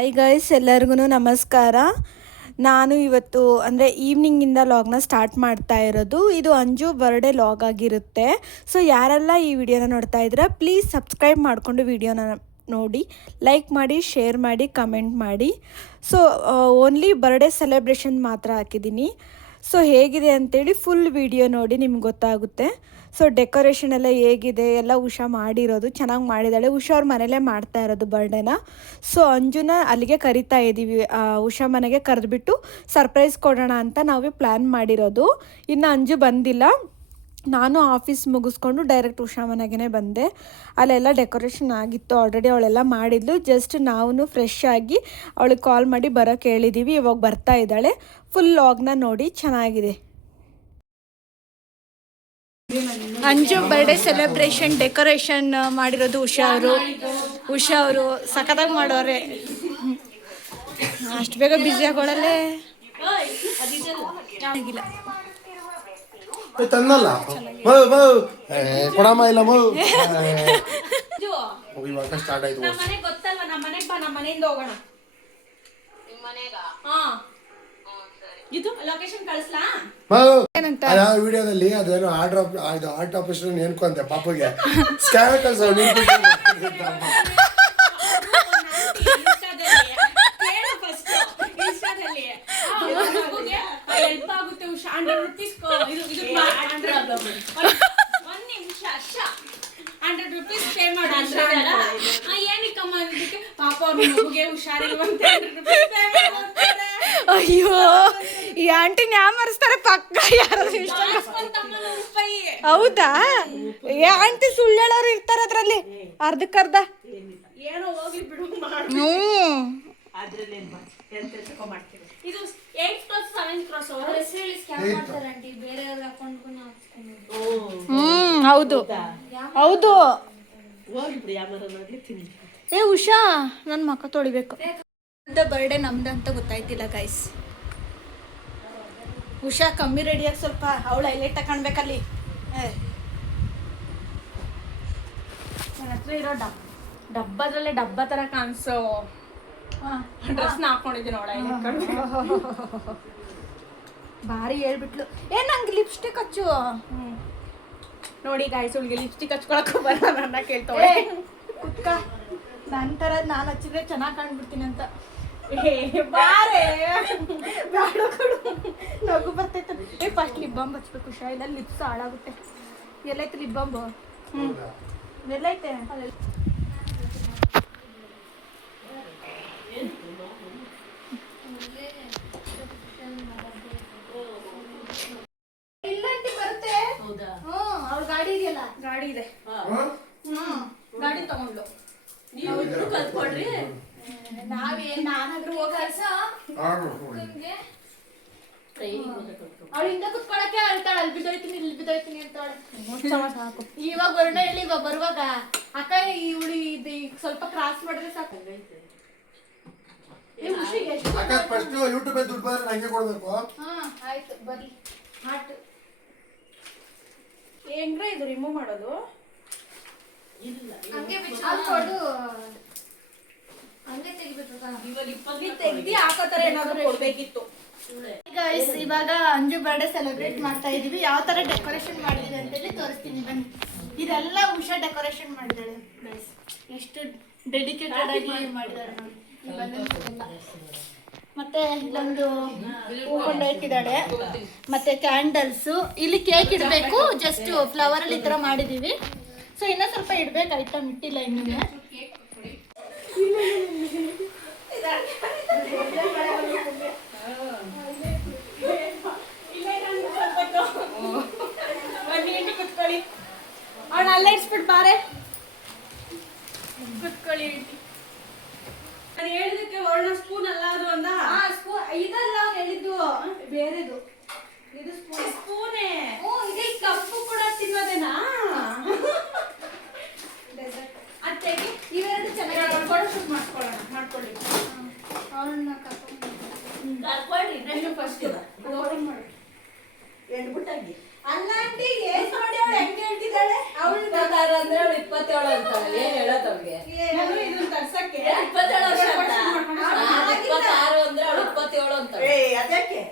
Hi guys, ಎಲ್ಲರಿಗೂ ನಮಸ್ಕಾರ. ನಾನು ಇವತ್ತು ಅಂದರೆ ಈವ್ನಿಂಗಿಂದ ಲಾಗ್ನ ಸ್ಟಾರ್ಟ್ ಮಾಡ್ತಾ ಇರೋದು. ಇದು ಅಂಜು ಬರ್ಡೇ ಲಾಗ್ ಆಗಿರುತ್ತೆ. ಸೊ ಯಾರೆಲ್ಲ ಈ ವಿಡಿಯೋನ ನೋಡ್ತಾ ಇದ್ದೀರಾ, ಪ್ಲೀಸ್ ಸಬ್ಸ್ಕ್ರೈಬ್ ಮಾಡಿಕೊಂಡು ವಿಡಿಯೋನ ನೋಡಿ, ಲೈಕ್ ಮಾಡಿ, ಶೇರ್ ಮಾಡಿ, ಕಮೆಂಟ್ ಮಾಡಿ. ಸೊ ಓನ್ಲಿ ಬರ್ಡೇ ಸೆಲೆಬ್ರೇಷನ್ ಮಾತ್ರ ಹಾಕಿದ್ದೀನಿ. ಸೊ ಹೇಗಿದೆ ಅಂತೇಳಿ ಫುಲ್ ವಿಡಿಯೋ ನೋಡಿ ನಿಮ್ಗೆ ಗೊತ್ತಾಗುತ್ತೆ. ಸೊ ಡೆಕೋರೇಷನ್ ಎಲ್ಲ ಹೇಗಿದೆ ಎಲ್ಲ ಉಷಾ ಮಾಡಿರೋದು, ಚೆನ್ನಾಗಿ ಮಾಡಿದ್ದಾಳೆ. ಉಷಾ ಅವ್ರ ಮನೇಲೇ ಮಾಡ್ತಾ ಇರೋದು ಬರ್ಡೇನ. ಸೊ ಅಂಜುನ ಅಲ್ಲಿಗೆ ಕರಿತಾ ಇದ್ದೀವಿ, ಉಷಾ ಮನೆಗೆ ಕರೆದ್ಬಿಟ್ಟು ಸರ್ಪ್ರೈಸ್ ಕೊಡೋಣ ಅಂತ ನಾವು ಪ್ಲ್ಯಾನ್ ಮಾಡಿರೋದು. ಇನ್ನು ಅಂಜು ಬಂದಿಲ್ಲ. ನಾನು ಆಫೀಸ್ ಮುಗಿಸ್ಕೊಂಡು ಡೈರೆಕ್ಟ್ ಉಷಾ ಮನೆಗೇ ಬಂದೆ. ಅಲ್ಲೆಲ್ಲ ಡೆಕೋರೇಷನ್ ಆಗಿತ್ತು ಆಲ್ರೆಡಿ, ಅವಳೆಲ್ಲ ಮಾಡಿದ್ಲು. ಜಸ್ಟ್ ನಾವು ಫ್ರೆಶ್ ಆಗಿ ಅವಳಿಗೆ ಕಾಲ್ ಮಾಡಿ ಬರೋಕ್ಕೆ ಹೇಳಿದ್ದೀವಿ. ಇವಾಗ ಬರ್ತಾ ಇದ್ದಾಳೆ. ಫುಲ್ ಲಾಗ್ನ ನೋಡಿ, ಚೆನ್ನಾಗಿದೆ. ಅಂಜು ಬರ್ಡೇ ಸೆಲೆಬ್ರೇಷನ್ ಡೆಕೋರೇಷನ್ ಮಾಡಿರೋದು ಉಷಾ ಅವರು ಸಖತ್ತಾಗಿ ಮಾಡೋರೆ. ಅಷ್ಟು ಬೇಗ ಬ್ಯುಸಿ ಆಗೋಳಲ್ಲೇ ಆಗಿಲ್ಲ. ತಂದಲ್ಲ ಕೊಡಮ್ಮ ಇಲ್ಲ ಇವಾಗ ಸ್ಟಾರ್ಟ್ ಆಯ್ತು. ಗೊತ್ತಲ್ವಾ, ನಮ್ಮ ಮನೆಗೆ ಬಾ, ನಮ್ಮ ಮನೆಯಿಂದ ಹೋಗೋಣ. ಇದು ಲೊಕೇಶನ್ ಕಳಿಸ್ಲಾ? ಯಾವ ವಿಡಿಯೋದಲ್ಲಿ ಅದೇನು ಹಾರ್ಟ್ ಆಪರೇಷನ್ ಏನ್ಕೊಂತೆ ಪಾಪಗೆ ಸ್ಕ್ಯಾನ್ ಕಳ್ಸೋ. ಹೆಲ್ಪ್ ಆಗುತ್ತೆ ಉಷಾ. 100 ರೂಪೀಸ್ ಪೇ ಮಾಡ. ಏನಕ್ಕಮ್ಮ ಇದಕ್ಕೆ ಪಾಪ ಅವ್ರ ಮಗುಗೆ ಹುಷಾರಿಲ್ವಂತೆ 100 ರೂಪೀಸ್ ಪೇ ಮಾಡ್ತಾರೆ. ಅಯ್ಯೋ, ಈ ಆಂಟಿನ ಯಾಮರಿಸ್ತಾರೆ ಪಕ್ಕ. ಯಾರು ಹೌದಾ? ಆಂಟಿ ಸುಳ್ಳು ಹೇಳೋರು ಇರ್ತಾರೆ ಅದ್ರಲ್ಲಿ ಅರ್ಧಕ್ಕರ್ಧ. ಏನೋ ಹೋಗ್ಲಿ ಬಿಡು. ಇದು 8 ಕ್ರಾಸ್ 7 ಕ್ರಾಸ್ ಹೌದು ಹೌದು. ಏ ಉಷಾ, ನನ್ನ ಮಕ್ಕ ತೊಳಿಬೇಕು ಅಂತ. ಬರ್ಡೇ ನಮ್ದು ಅಂತ ಗೊತ್ತಾಯ್ತಿಲ್ಲ ಗೈಸ್. ಉಷಾ ಕಮ್ಮಿ ರೆಡಿಯಾಗಿ ಸ್ವಲ್ಪ ಅವಳು ಹೈಲೈಟ್ ತಗೊಳ್ಬೇಕಲ್ಲಿ. ನನ್ನ ಹತ್ರ ಇರೋ ಡಬ್ಬದ್ರಲ್ಲೇ ಡಬ್ಬ ಥರ ಕಾಣಿಸೋ ಡ್ರೆಸ್ನ ಹಾಕೊಂಡಿದ್ದೀನಿ ಅವಳ. ಭಾರಿ ಹೇಳ್ಬಿಟ್ಲು, ನಂಗೆ ಲಿಪ್ಸ್ಟಿಕ್ ಹಚ್ಚು. ನೋಡಿ ಗಾಯ್ಸ್, ಅವಳಿಗೆ ಲಿಪ್ಸ್ಟಿಕ್ ಹಚ್ಕೊಳಕ್ಕೂ ಬರಲ್ಲ. ನನ್ನ ಕೇಳ್ತಾಳೆ ಕುಕ್ಕ ನಂತರ ನಾನು ಹಚ್ಚಿದ್ರೆ ಚೆನ್ನಾಗಿ ಕಾಣ್ಬಿಡ್ತೀನಿ ಅಂತ. ಬಾರೇ ಬೇಡ ಕೊಡು, ನಗು ಬರ್ತೈತೆ. ಫಸ್ಟ್ ಲಿಪ್ ಬಾಂಬ್ ಹಚ್ಬೇಕು ಉಷಾ, ಇಲ್ಲ ಲಿಪ್ಸ್ ಹಾಳಾಗುತ್ತೆ. ಎಲ್ಲೈತೆ ಲಿಪ್ ಬಾಂಬು? ಎಲ್ಲೈತೆ? ಇಲ್ಲಂಟಿ ಬರುತ್ತೆ. ಅವ್ರ ಗಾಡಿ ಇದೆಯಲ್ಲ, ಗಾಡಿ ಇದೆ. ಗಾಡಿ ತಗೊಂಡ್ಲು. ನೀವು ಕಲ್ತ್ಕೊಡ್ರಿ. ನಾನಾದ್ರೂ ಹೋಗ ಅವಳಿಂದ ಕುತ್ಕೊಳಕ್ಕೆ ಹೇಳ್ತಾಳೆ, ಅಲ್ಲಿ ಬಿದ್ದೋಯ್ತೀನಿ ಇಲ್ಲಿ ಬಿದ್ದೋಯ್ತೀನಿ ಅಂತಾಳೆ. ಇವಾಗ ಬರೋಣ ಹೇಳಿ, ಇವಾಗ ಬರುವಾಗ ಅಕ್ಕ ಇವಳು ಇದು ಸ್ವಲ್ಪ ಕ್ರಾಸ್ ಮಾಡಿದ್ರೆ ಸಾಕು. ಯೂಟ್ಯೂಬ್ ದುಡ್ಡು ಬಂದ್ರೆ ನಂಗೆ ಕೊಡ್ಬೇಕು. ಆಯ್ತು ಬರ್ಲಿ. ಹಾಟ್ ಹೆಂಗ್ರ ಇದು ರಿಮೂವ್ ಮಾಡೋದು? ಕೊಡು, ತೆಗ್ದಿ ಹಾಕೋ ಥರ ಏನಾದ್ರು ಕೊಡ್ಬೇಕಿತ್ತು. ಗೈಸ್, ಇವಾಗ ಅಂಜು ಬರ್ಡೇ ಸೆಲೆಬ್ರೇಟ್ ಮಾಡ್ತಾ ಇದೀವಿ. ಯಾವ ತರ ಡೆಕೋರೇಷನ್ ಮಾಡಿದೀವಿ ಅಂತೇಳಿ ತೋರಿಸ್ತೀನಿ ಬನ್ನಿ. ಇದೆಲ್ಲ ಉಷಾ ಡೆಕೋರೇಷನ್ ಮಾಡಿದಾಳೆ ಗೈಸ್. ಎಷ್ಟು ಡೆಡಿಕೇಟೆಡ್ ಆಗಿ ಮಾಡಿದಾಳೆ ನೋಡಿ. ಮತ್ತೆ ಇಲ್ಲೊಂದು ಹೂಕೊಂಡ ಇಟ್ಟಿದ್ದಾಳೆ, ಮತ್ತೆ ಕ್ಯಾಂಡಲ್ಸ್. ಇಲ್ಲಿ ಕೇಕ್ ಇಡಬೇಕು, ಜಸ್ಟ್ ಫ್ಲವರ್ ಅಲ್ಲಿ ಈ ತರ ಮಾಡಿದೀವಿ. ಸೊ ಇನ್ನೂ ಸ್ವಲ್ಪ ಇಡ್ಬೇಕು, ಐಟಮ್ ಇಟ್ಟಿಲ್ಲ ಇನ್ನೂ. ಕುತ್ಕೊಳ್ಳಿ, ಅವಳ ಅಲ್ಲೇ ಇಡ್ಸ್ಬಿಟ್ಟು ಬಾರೆ. ಕುತ್ಕೊಳ್ಳಿ. ನಾನು ಹೇಳಿದಕ್ಕೆ ಒಳ್ಳೆ ಸ್ಪೂನ್ ಅಲ್ಲ ಅದು ಅಂದ. ಸ್ಪೂನ್ ಇದಲ್ಲ ಅವ್ನು ಹೇಳಿದ್ದು, ಬೇರೆದು. ಇದು ಸ್ಪೂನೇ. ಇದು ಕಪ್ಪು ಕೂಡ ತಿನ್ನೋದೇನಾ? ಅತ್ತೆಗೆ ಇವೆರಡು ಚೆನ್ನಾಗಿ ಫೋಟೋ ಶೂಟ್ ಮಾಡ್ಕೊಳ್ಳಿ. ಅವಳನ್ನ ಕರ್ಕೊಳ್ಳಿ. ಫಸ್ಟ್ ಓಪನ್ ಮಾಡಿ ಎಡ್ಬಿಟ್ಟಾಗಿ. ಅಲ್ಲ ಆಂಟಿ, ಏಜ್ ನೋಡಿ ಅವಳು ಹೆಂಗೆ ಹೇಳ್ತಿದ್ದಾಳೆ. ಅವಳು ಅಂದ್ರೆ ಅವಳು 27 ಅಂತಾಳೆ. ಏನ್ ಹೇಳೋದು ಅವ್ಳಿಗೆ? ಇದನ್ನ ತರ್ಸಕ್ಕೆ 27 ವರ್ಷ ಅಂತ. ಅದಕ್ಕೆ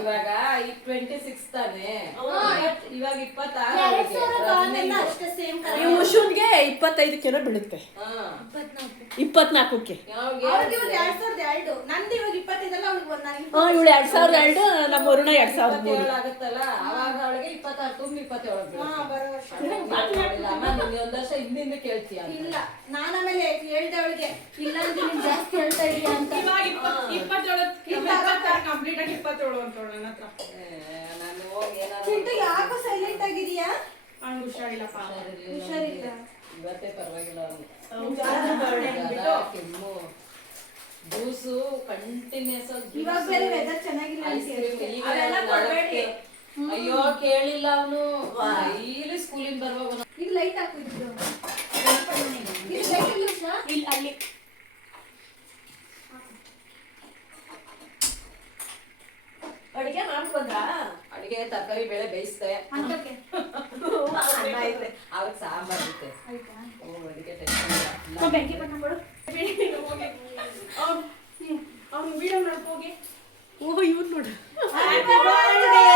ಇವಾಗ 26 ತಾನೆ ಇವಾಗ 26 ಈ ಮುಷುನ್ಗೆ 25 ಬೀಳುತ್ತೆ 24ಕ್ಕೆ ಇವಳು 2002 ನಮ್ಮ ವರುಣ 2003 ಆಗುತ್ತಲ್ಲ ಅವಾಗ ಅವಳಿಗೆ 26 ತುಂಬಿ 27 ಒಂದ್ ವರ್ಷ ಹಿಂದಿಂದ ಕೇಳ್ತೀಯ ಇಲ್ಲ ನಾನು ಆಮೇಲೆ ಹೇಳ್ದೆ ಅವಳಿಗೆ ಇಲ್ಲ ಅಂತ ನೀನ್ ಜಾಸ್ತಿ ಹೇಳ್ತಾ ಇದೀಯ ಅಂತ. ಇವಾಗ 27 ಕಂಪ್ಲೀಟ್ ಆಗಿ 27 ಅಂತ ನನ್ನ ಹತ್ರ. ನಾನು ಹೋಗಿ ಚಿಂಟು ಯಾಕೋ ಸೈಲೆಂಟ್ ಆಗಿದೀಯಾ? ಅವ್ನಿಗೆ ಹುಷಾರಿಲ್ಲಪ್ಪ. ಹುಷಾರಿಲ್ಲ. ಇವತ್ತೇ ಪರವಾಗಿಲ್ಲ ಬಿಟ್ಟು ಕೆಮ್ಮು ಜ್ಯೂಸು ಕಂಟಿನ್ಯೂಸ್ ಇವಾಗ ಬೇರೆ ವೆದರ್ ಚೆನ್ನಾಗಿಲ್ಲ ಐಸ್ ಕ್ರೀಮ್ ಅದೆಲ್ಲ ಕೊಡ್ಬೇಡಿ. ಅಯ್ಯೋ ಕೇಳಿಲ್ಲ ಅವನು ಡೈಲಿ ಸ್ಕೂಲಿಂದ ಬರುವಾಗ ಇದು ಲೈಟ್ ಹಾಕಿದ್ದು ಇದು ಲೈಟ್ ಇಲ್ಲ ಉಷಾ? ಇಲ್ಲಿ ಅಲ್ಲಿ ಅಡಿಗೆ ಮಾಡ್ಕೊಂಡ್ರಾ? ಅಡಿಗೆ ತರಕಾರಿ ಬೇಳೆ ಬೇಯಿಸ್ದೆ ಅಂತಕ್ಕೆ ಅನ್ನ ಐತೆ ಅವ್ರಿಗೆ ಸಾಂಬಾರ್ ಐತೆ ಆಯ್ತಾ? ಅದಕ್ಕೆ ಟೆನ್ಷನ್ ಬೆಂಕಿ ಪಟ್ಟ ಕೊಡು. ಅವ್ನು ವಿಡಿಯೋ ನೋಡ್ಕೋಗಿ. ಓಹ್ ಇವ್ನು ನೋಡು. Happy birthday!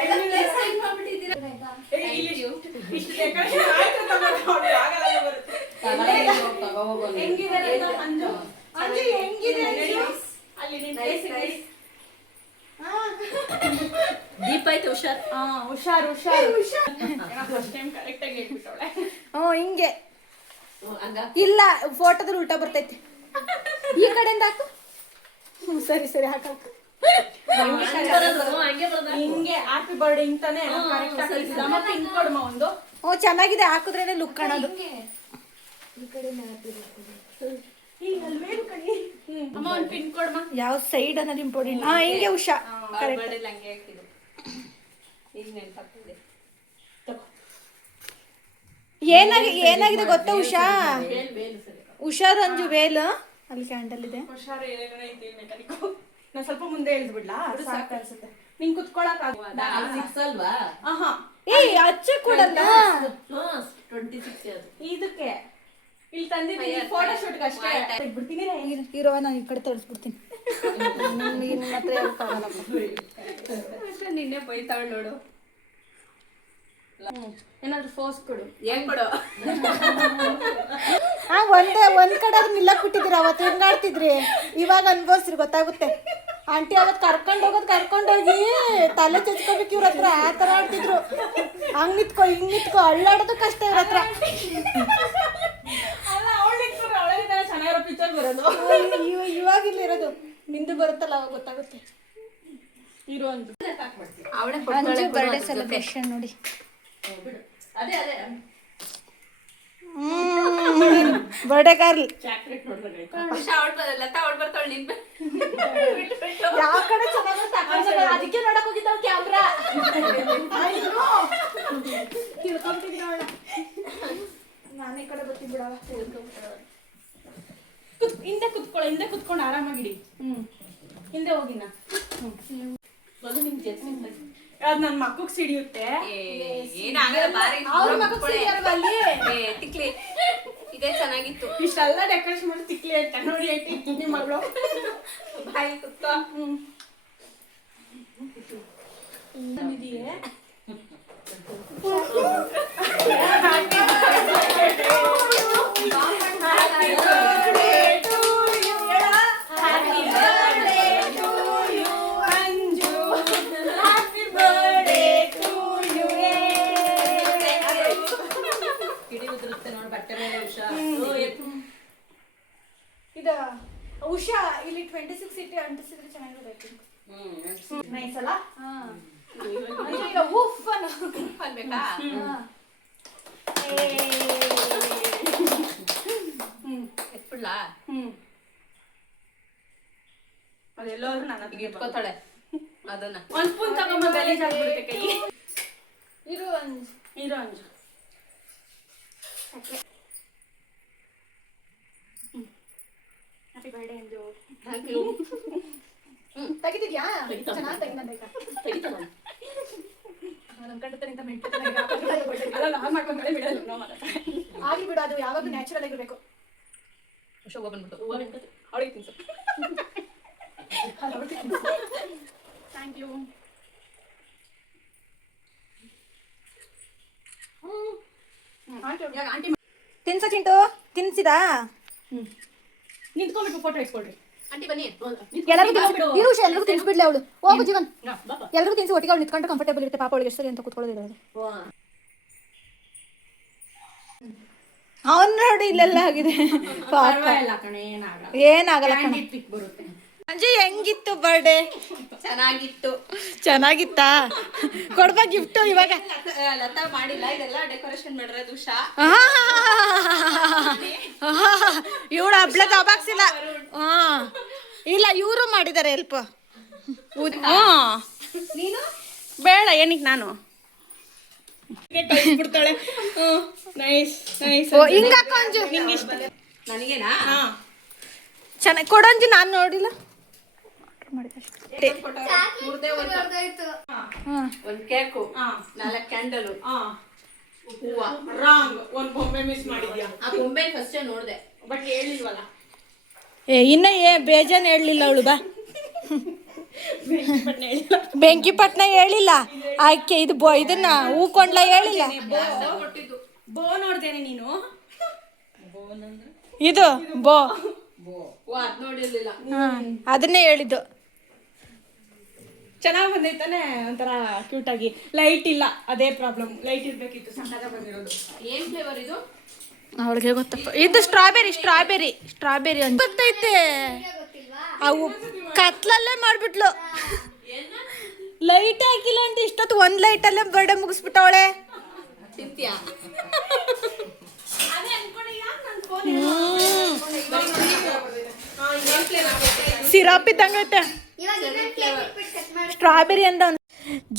ಎಲ್ಲ place change ಮಾಡ್ಬಿಟ್ಟಿದ್ದೀರಾ ಆಯ್ತಾ? ಇಷ್ಟು decoration ಆಯ್ತು ತಗೊಂಡು ಆಗಲ್ಲ ಬರುತ್ತೆ. ಹೆಂಗಿದೆ ಅಂತ ಅಂಜು? ಅಂಜು ಹೆಂಗಿದೆ ಅಂಜು? ಅಲ್ಲಿ ನಿನ್ place ಇದೆ. ದೀಪ ಐತೆ ಹುಷಾರ್. ಹುಷಾರು ಫಸ್ಟ್ ಟೈಮ್ ಕರೆಕ್ಟ್ ಆಗಿ ಹೇಳ್ಬಿಟ್ಟವಳೆ. ಹಿಂಗೆ ಇಲ್ಲ ಫೋಟೋದಲ್ಲಿ ಉಲ್ಟಾ ಬರ್ತೈತೆ. ಈ ಕಡೆಯಿಂದ ಹಾಕು. ಸರಿ ಸರಿ ಹಾಕಲ್ಕ. ಹಿಂಗೆ ಹ್ಯಾಪಿ ಬರ್ಡೇ ಇಂತಾನೆ ಕರೆಕ್ಟ್ ಆಗಿ ಮತ್ತೆ ಹಿಂಗ್ ಕೊಡಮ್ಮ ಒಂದು. ಚೆನ್ನಾಗಿದೆ ಹಾಕಿದ್ರೇನೆ ಲುಕ್ ಕಾಣೋದು. ಅಮ್ಮ ಒಂದು ಪಿನ್ ಕೊಡಮ್ಮ. ಯಾವ ಸೈಡ್ ಅನ್ನೋದು ಇಂಪಾರ್ಟೆಂಟ್. ಹಿಂಗೆ ಉಷಾ ಕರೆಕ್ಟ್. ಹಂಗೆ ಹಾಕಿದ್ದು ಈಗ ನೆನಪಾಗ್ತದೆ. ಏನಾಗಿದೆ ಗೊತ್ತಾ ಉಷಾ? ಹುಷಾರು ಅಂಜು ವೇಲು ಅಲ್ಲಿ ಕ್ಯಾಂಡಲ್ ಇದೆ. ಹುಷಾರು ಏನೇನೋ ಐತಿ ಮೆಕ್ಯಾನಿಕ್. ನಾನು ಸ್ವಲ್ಪ ಮುಂದೆ ಇಳಿದ್ಬಿಡ್ಲಾ? ಸಾಕು ಅನ್ಸುತ್ತೆ. ನಿಂಗೆ ಕುತ್ಕೊಳಕ್ ಆಗಲ್ಲ. 6 ಅಲ್ವಾ ಅಚ್ಚ ಕೊಡಲ್ಲ 26 ಅದು ಇದಕ್ಕೆ ಇಲ್ಲಿ ತಂದಿದ್ದೀನಿ ಫೋಟೋ ಶೂಟ್ಗೆ ಅಷ್ಟೇ. ಬಿಡ್ತೀನಿ ಇರೋ ನಾನು ಈ ಕಡೆ ತೋರಿಸ್ಬಿಡ್ತೀನಿ. ಮಾತ್ರ ನಿನ್ನೆ ಬೈತಾವಳು ನೋಡು. ಏನಾದ್ರು ಫೋರ್ಸ್ ಕೊಡು. ಏನ್ ಕೊಡು ಒಂದ್ ಕಡೆ ನಿಲ್ಲಕ್ ಬಿಟ್ಟಿದ್ದೀರ. ಅವತ್ತು ಹಿಂಗಾಡ್ತಿದ್ರಿ, ಇವಾಗ ಅನ್ಬೋಸ್ರಿ ಗೊತ್ತಾಗುತ್ತೆ. ಆಂಟಿ ಅವತ್ತು ಕರ್ಕೊಂಡೋಗಿ ತಲೆ ಚಚ್ಕೋಬೇಕು ಇವ್ರ ಹತ್ರ. ಆ ತರ ಆಡ್ತಿದ್ರು. ಹಂಗ್ ನಿತ್ಕೋ ಹಿಂಗ್ ನಿತ್ಕೋ ಅಳ್ಳಾಡೋದು ಕಷ್ಟ ಇವ್ರ ಹತ್ರ. ಅಲ್ಲ ಅವಳಿಗೆ ಚೆನ್ನಾಗಿರೋ ಪಿಕ್ಚರ್ ಬರೋದು. ಇವಾಗ ಇಲ್ಲಿ ಇರೋದು ನಿಂದು ಬರುತ್ತಲ್ಲ ಅವಾಗ ಗೊತ್ತಾಗುತ್ತೆ. ಇರೋ ಒಂದು ಅಂಜು ಬರ್ಡೇ ಸೆಲೆಬ್ರೇಷನ್ ನೋಡಿ. ಅದೇ ಬರ್ಡೇ ಗರ್ಲ್ ಚಾಕ್ಲೇಟ್ ನೋಡ್ಬೇಕು. ಯಾವ ಕಡೆ ಚೆನ್ನಾಗಿ ಅದಕ್ಕೆ ನೋಡಕ್ ಹೋಗಿದ್ದಾವ ಕ್ಯಾಮ್ರಾ. ನಾನೇ ಕಡೆ ಬರ್ತೀನಿ ಬಿಡವ. ಹಿಂದೆ ಕುತ್ಕೊಂಡು ಆರಾಮಾಗಿಡಿ. ಹಿಂದೆ ಹೋಗಿನ ಅದು ನನ್ನ ಮಕ್ಕಳಿಗೆ ಸಿಡಿಯುತ್ತೆ. ಅವ್ರ ಮಗು ಸಿರಿಯಲ್ವಾ ಅಲ್ಲಿ? ಇದೇ ಚೆನ್ನಾಗಿತ್ತು. ಇಷ್ಟೆಲ್ಲ ಡೆಕೋರೇಷನ್ ಮಾಡಿ ತಿಕ್ಲಿ ಅಂತ ನೋಡಿ ಐತಿ ನಿಮ್ಮ ಮಗಳು. ಬಾಯಿ ಕುತ್ಕೋ. ಇದು ಉಷಾ ಇಲ್ಲಿ 26 ಇಟ್ಟು ಅಂಟಿಸಿದ್ರೆ ಚೆನ್ನಾಗಿರೋದೈತಿ. ನೈಸ್ ಅಲ್ಲ? ಈಗ ಉಫ್ ಅನ್ಬೇಕಾ? ಎತ್ಬಿಡ್ಲಾ ಅದೆಲ್ಲರೂ ನನ್ನ ಹತ್ರ ಇಟ್ಕೋತಾಳೆ ಅದನ್ನ. ಒಂದ್ ಸ್ಪೂನ್ ತಗೊಂಬ ಗಲೀಜ್ ಆಗ್ಬಿಡುತ್ತೆ ಕೈ. ಇರು ಅಂಜು. Happy birthday Anju. ತೆಗಿತಿದ್ಯಾ? ಚೆನ್ನಾಗಿ ತೆಗಿನ ಅಲ್ಲ ನಾನ್ ಮಾಡ್ಕೊಂಡ್ರೆ ಬಿಡಲ್ಲ. ಆಗ್ಲಿ ಬಿಡು, ಅದು ಯಾವಾಗಲೂ ನ್ಯಾಚುರಲ್ ಆಗಿರ್ಬೇಕು. ಖುಷಿ ಹೂವು ಬಂದ್ಬಿಟ್ಟು ಅವಳಿಗೆ ತಿನ್ಸು ಥ್ಯಾಂಕ್ ಯು ತಿನ್ಸ ಚಿಂಟು ತಿನ್ಸಿದಾ ನಿಂತ್ಕೊಂಡ್ಬಿಟ್ಟು ಫೋಟೋ ಇಸ್ಕೊಳ್ರಿ ಆಂಟಿ ಬನ್ನಿ ಎಲ್ಲರಿಗೂ ತಿನ್ಸ್ಬಿಡ್ಲಿ ಅವಳು ಹೋಗು ಜೀವನ್ ಎಲ್ಲರಿಗೂ ತಿನ್ಸಿ ಒಟ್ಟಿಗೆ ಅವ್ಳು ನಿಂತ್ಕೊಂಡ್ರೆ ಕಂಫರ್ಟೇಬಲ್ ಇರುತ್ತೆ ಪಾಪ ಅವಳಿಗೆ ಎಷ್ಟು ಅಂತ ಕೂತ್ಕೊಳ್ಳೋದಿರೋದು ಅವನ್ ನೋಡಿ ಇಲ್ಲೆಲ್ಲ ಆಗಿದೆ ಏನಾಗಲ್ಲ ಬರುತ್ತೆ ಅಂಜು ಹೆಂಗಿತ್ತು ಬರ್ಡೇ ಚೆನ್ನಾಗಿತ್ತಾ ಕೊಡ್ಬಾ ಗಿಫ್ಟ್ ಇವಾಗ ಲತಾ ಮಾಡಿಲ್ಲ ಇದೆಲ್ಲ ಡೆಕೋರೇಷನ್ ಮಾಡಿರೋದು ಉಷಾ ಇವಳು ಹಬ್ಳ ದಬಾಕ್ಸಿಲ್ಲ ಇಲ್ಲ ಇವರು ಮಾಡಿದ್ದಾರೆ ಹೆಲ್ಪ್ ನೀನು ಬೇಡ ಏನಕ್ಕೆ ನಾನು ಬಿಡ್ತಾಳೆ ನೈಸ್ ನೈಸ್ ಹಿಂಗ ಅಂಜು ನನಗೇನಾ ಚೆನ್ನಾಗಿ ಕೊಡಂಜು ನಾನು ನೋಡಿಲ್ಲ ಒಂದ್ ಕೇಕು 4 ಕ್ಯಾಂಡಲ್ ಹೂವ ರಾಂಗ್ ಒಂದ್ ಬೊಂಬೆ ಮಿಸ್ ಮಾಡಿದ್ಯಾ ಆ ಬೊಂಬೆ ಫಸ್ಟ್ ನೋಡ್ದೆ ಬಟ್ ಹೇಳಿಲ್ವಲ್ಲ ಇನ್ನ ಬೇಜಾನ್ ಹೇಳಲಿಲ್ಲ ಅವಳು ಬಾ ಬೆಂಕಿ ಪಟ್ನ ಹೇಳಿಲ್ಲ ಆಕೆ ಇದು ಇದನ್ನ ಹೂಕೊಂಡ್ಲ ಹೇಳಿಲ್ಲ ಬೋ ನೋಡ್ದೇನೆ ನೀನು ಇದು ಬೋ ಅದ್ ನೋಡಿರ್ಲಿಲ್ಲ ಅದನ್ನೇ ಹೇಳಿದ್ದು ಚೆನ್ನಾಗಿ ಬಂದೈತಾನೆ ಒಂಥರ ಕ್ಯೂಟ್ ಆಗಿ ಲೈಟ್ ಇಲ್ಲ ಅದೇ ಪ್ರಾಬ್ಲಮ್ ಲೈಟ್ ಇರ್ಬೇಕಿತ್ತು ಸಣ್ಣದ ಬಂದಿರೋದು ಏನ್ ಫ್ಲೇವರ್ ಇದು ಅವಳಿಗೆ ಗೊತ್ತಪ್ಪ ಇದು ಸ್ಟ್ರಾಬೆರಿ ಅಂತ ಗೊತ್ತೈತೆ ಅವು ಕತ್ಲಲ್ಲೇ ಮಾಡ್ಬಿಟ್ಲು ಲೈಟ್ ಹಾಕಿಲ್ಲ ಅಂತ ಇಷ್ಟೊತ್ತು ಒಂದ್ ಲೈಟಲ್ಲೇ ಬರ್ಡೇ ಮುಗಿಸ್ಬಿಟ್ಟವಳೆ ತಿಂತ್ಯಾ ಸಿರಾಪ್ ಇದ್ದಂಗೈತೆ ಸ್ಟ್ರಾಬೆರಿ ಅಂತ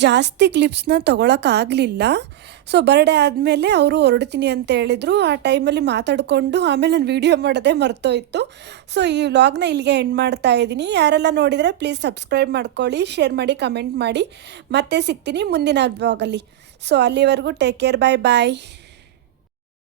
ಜಾಸ್ತಿ ಕ್ಲಿಪ್ಸ್ನ ತೊಗೊಳಕ್ಕಾಗಲಿಲ್ಲ. ಸೊ ಬರ್ಡೇ ಆದಮೇಲೆ ಅವರು ಹೊರಡ್ತೀನಿ ಅಂತ ಹೇಳಿದರು. ಆ ಟೈಮಲ್ಲಿ ಮಾತಾಡಿಕೊಂಡು ಆಮೇಲೆ ನಾನು ವೀಡಿಯೋ ಮಾಡೋದೇ ಮರ್ತೋಯ್ತು. ಸೊ ಈ ವ್ಲಾಗ್ನ ಇಲ್ಲಿಗೆ ಎಂಡ್ ಮಾಡ್ತಾ ಇದ್ದೀನಿ. ಯಾರೆಲ್ಲ ನೋಡಿದರೆ ಪ್ಲೀಸ್ ಸಬ್ಸ್ಕ್ರೈಬ್ ಮಾಡ್ಕೊಳ್ಳಿ, ಶೇರ್ ಮಾಡಿ, ಕಮೆಂಟ್ ಮಾಡಿ. ಮತ್ತೆ ಸಿಗ್ತೀನಿ ಮುಂದಿನ ವ್ಲಾಗಲ್ಲಿ. ಸೊ ಅಲ್ಲಿವರೆಗೂ ಟೇಕ್ ಕೇರ್, ಬಾಯ್ ಬಾಯ್.